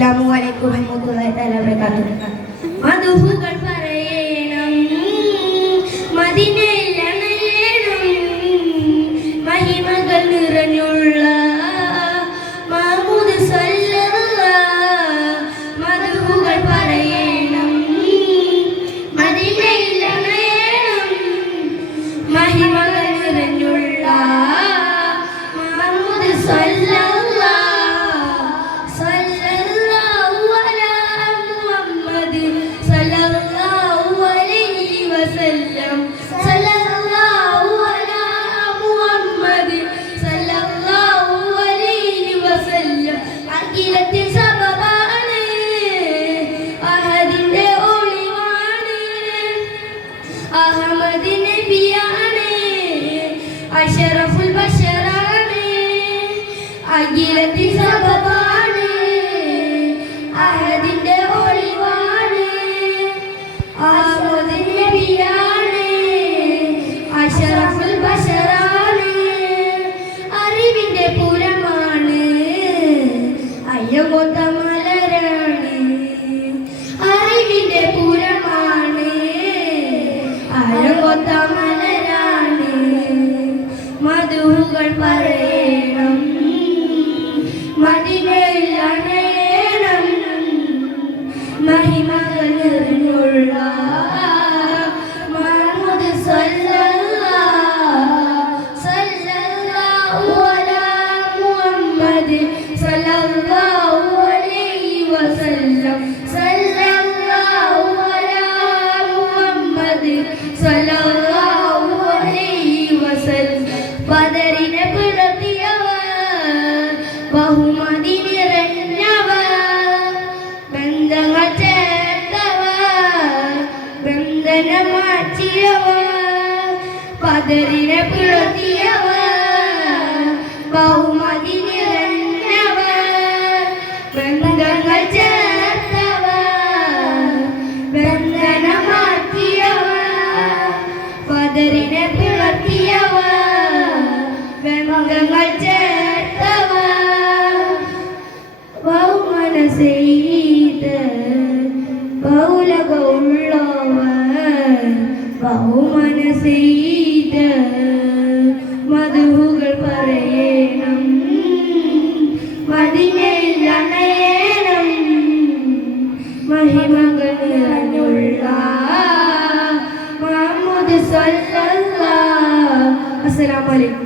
അസ്സലാമു അലൈക്കും വറഹ്മത്തുള്ളാഹി തആല വബറകാതുഹു. മദ്ഹുകൾ പറയണം, മദീനയിൽ അണയണം, മഹിമകൾ നിറഞ്ഞുള്ള മഹ്മൂദ് സല്ലല്ലാഹ്. മദ്ഹുകൾ പറയണം, മദീനയിൽ അണയണം, മഹിമകൾ നിറഞ്ഞുള്ള മഹ്മൂദ് സല്ലല്ലാഹ്. അഹമ്മദ് നബിയാണ്, അഷ്റഫുൽ ബശറാണ്, അഖിലത്തിൻ സബബാണ്, അഹദിന്റെ ഒളിവാണ്. അഹമ്മദ് നബിയാണ്, അഷ്റഫുൽ ബശറാണ്, അറിവിന്റെ പൂരമാണ്, അയ്യമൊത്ത മലരാണ്. അറിവിന്റെ പൂരമാണ്, അഴകൊത്ത മലരാണ്. മധുകൾ പറയണം, മദീനയിൽ അണയണം, മഹിമകൾ നിറഞ്ഞുള്ള മഹ്മൂദ് സല്ലല്ലാഹു അലാ മുഹമ്മദ് സല്ലല്ലാഹു അലൈഹി വസല്ലം. സല്ലല്ലാഹു അലാ മുഹമ്മദ് സല്ലല്ലാഹു അലൈഹി വസല്ലം. ബദറിനെ പിളർത്തിയവർ, ബഹുമതി നിറഞ്ഞവർ, ബന്ധങ്ങൾ ചേർത്തവർ, ബന്ധനം മാറ്റിയവർ. ബദറിനെ പിളർത്തിയവർ, ബഹുമതി നിറഞ്ഞവർ, ബന്ധങ്ങൾ ചേർത്തവർ, ബന്ധനം മാറ്റിയവർ. ബദറിനെ പിളർത്തിയവർ, ബന്ധങ്ങൾ ചേർത്തവർ. ബഹുമാന സെയ്ത് ബഹുലകമുള്ളവർ, ബഹുമാന സെയ്ത് മധുകൾ പറയണം, മദീനയിൽ അണയണം, മഹിമകൾ നിറഞ്ഞുള്ള മഹ്മൂദ് സല്ലല്ലാഹ്. അസ്സലാമു അലൈക്കും.